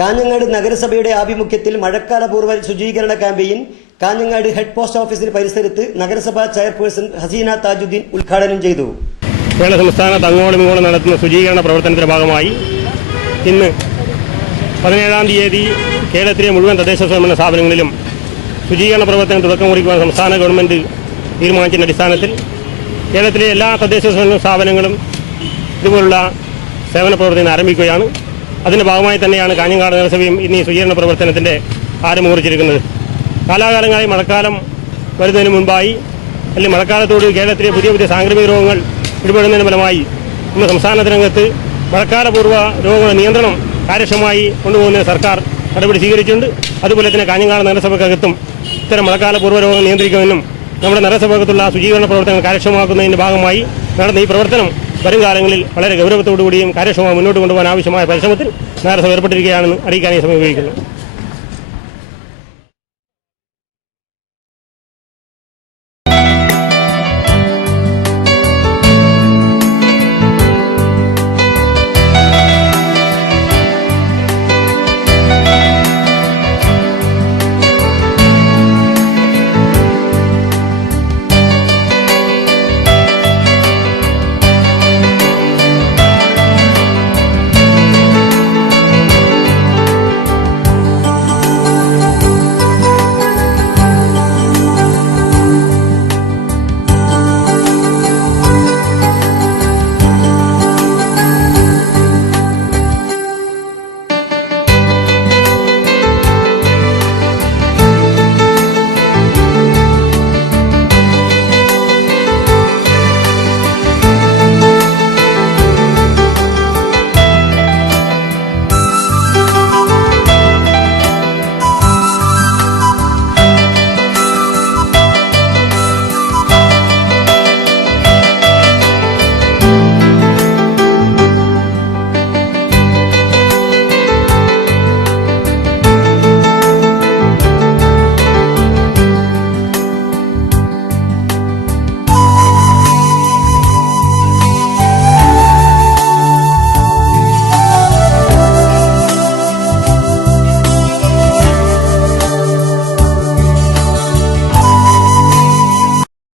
കാഞ്ഞങ്ങാട് നഗരസഭയുടെ ആഭിമുഖ്യത്തിൽ മഴക്കാലപൂർവ്വ ശുചീകരണ ക്യാമ്പയിൻ കാഞ്ഞങ്ങാട് ഹെഡ് പോസ്റ്റ് ഓഫീസിന് പരിസരത്ത് നഗരസഭാ ചെയർപേഴ്സൺ ഹസീന താജുദ്ദീൻ ഉദ്ഘാടനം ചെയ്തു. കേരള സംസ്ഥാനത്ത് അങ്ങോളം ഇങ്ങോളം നടത്തുന്ന ശുചീകരണ പ്രവർത്തനത്തിന്റെ ഭാഗമായി ഇന്ന് 17-ാം തീയതി കേരളത്തിലെ മുഴുവൻ തദ്ദേശ സ്വയംഭരണ സ്ഥാപനങ്ങളിലും ശുചീകരണ പ്രവർത്തനം തുടക്കം കുറിക്കുവാൻ സംസ്ഥാന ഗവൺമെന്റ് തീരുമാനിച്ചതിന്റെ അടിസ്ഥാനത്തിൽ കേരളത്തിലെ എല്ലാ തദ്ദേശ സ്വയംഭരണ സ്ഥാപനങ്ങളും ഇതുപോലുള്ള സേവന പ്രവർത്തനം ആരംഭിക്കുകയാണ്. അതിന്റെ ഭാഗമായി തന്നെയാണ് കാഞ്ഞങ്ങാട് നഗരസഭയും ഇന്ന് ഈ ശുചീകരണ പ്രവർത്തനത്തിന്റെ ആരംഭം കുറിച്ചിരിക്കുന്നത്. കാലാകാലങ്ങളായി മഴക്കാലം വരുന്നതിന് മുൻപായി അല്ലെങ്കിൽ മഴക്കാലത്തോട് കേരളത്തിലെ പുതിയ പുതിയ സാംക്രമിക രോഗങ്ങൾ ഇടപെടുന്നതിന് ഫലമായി ഇന്ന് സംസ്ഥാനത്തിനകത്ത് മഴക്കാലപൂർവ്വ രോഗങ്ങളുടെ നിയന്ത്രണം കാര്യക്ഷമമായി കൊണ്ടുപോകുന്നതിന് സർക്കാർ നടപടി സ്വീകരിച്ചിട്ടുണ്ട്. അതുപോലെ തന്നെ കാഞ്ഞങ്ങാട് നഗരസഭയ്ക്കകത്തും ഇത്തരം മഴക്കാലപൂർവ്വ രോഗം നിയന്ത്രിക്കുമെന്നും നമ്മുടെ നഗരസഭയ്ക്കകത്തുള്ള ശുചീകരണ പ്രവർത്തനങ്ങൾ കാര്യക്ഷമമാക്കുന്നതിന്റെ ഭാഗമായി നടന്ന ഈ പ്രവർത്തനം വരും കാലങ്ങളിൽ വളരെ ഗൗരവത്തോടുകൂടിയും കാര്യക്ഷമമായി മുന്നോട്ട് കൊണ്ടുപോകാൻ ആവശ്യമായ പരിശ്രമത്തിൽ നഗരസഭ ഏർപ്പെട്ടിരിക്കുകയാണെന്ന് അറിയിക്കാൻ ഈ സമയം ഉപയോഗിക്കുന്നു.